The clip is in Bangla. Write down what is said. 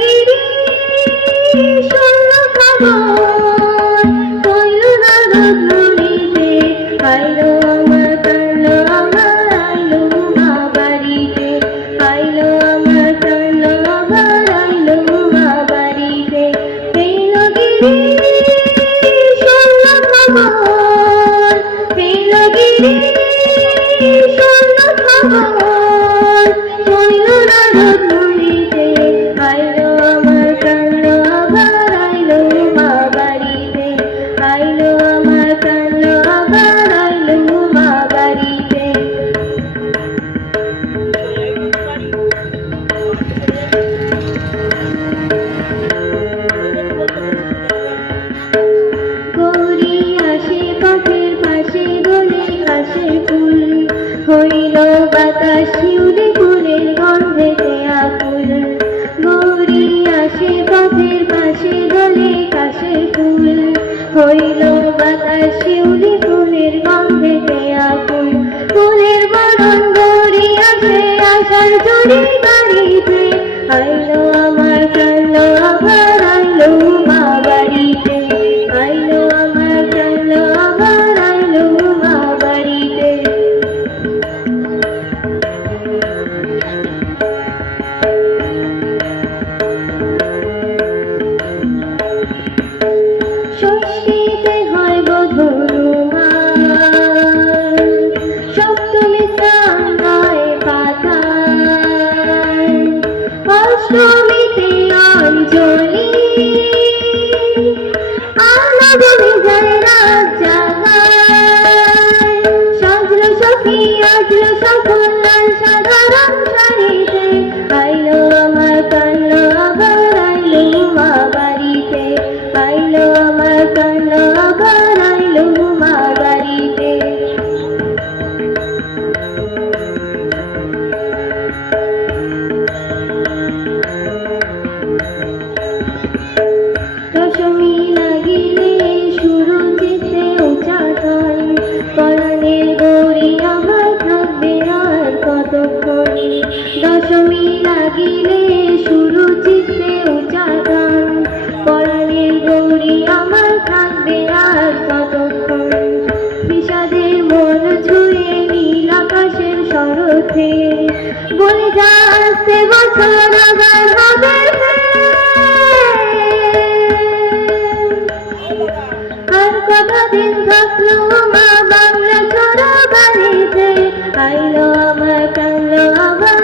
গিরি শূন্য খবর কইল না রোদ্দুরিতে আইলো আমার কান্না আমার আইলো মা বাড়িতে আইলো আমার কান্না আমার আইলো মা বাড়িতে পেল গিরি শূন্য খবর পেল গিরি শূন্য খবর কইল না রোদ্দুরিতে আইলো আমার কান্না আবার আইলো মা বাড়িতে আইলো আমার কান্না আবার আইলো মা বাড়িতে গৌরী আসে পথের পাশে গলে কাশের ফুল হইল বাতাস শিউলি ফুলের গন্ধেতে আকুল গৌরী আসে পথের পাশে গলে কাশের ফুল হইল বাতাস শিউলি ফুলের গন্ধেতে আকুল ফুলের বরণ গৌরী আসে আশার জুড়ি বাড়িতে আইলো আমার কান্না আবার আইলো মা বাড়িতে আইলো আমার কান্না আবার আইলো মা বাড়িতে ষষ্ঠীতে হয় বধূমার সপ্তমী স্নান হয় পাতায় অষ্টমীতে অঞ্জলি নবমী যায় রাত জাগায় সাজলো সখী আজলো সকল লাল সাধারণ শাড়িতে আইলো আমার কান্না আবার আইলো মা বাড়িতে আইলো আমার কান্না আবার আইলো মা বাড়িতে দশমী লাগিলে সুরুচিতে উচাটন পরাণের গৌরী আমার থাকবে আর কতক্ষণ দশমী লাগিলে সুরুচিতে উচাটন পরাণের গৌরী আমার থাকবে আর কতক্ষণ বিষাদের মন ছুঁয়ে নীল আকাশের শরতে বলে যাচ্ছে বছর আবার হবে আর কতদিন থাকলো মা বাংলা ছড়া বাড়িতে আইলো আমার কান্না আবার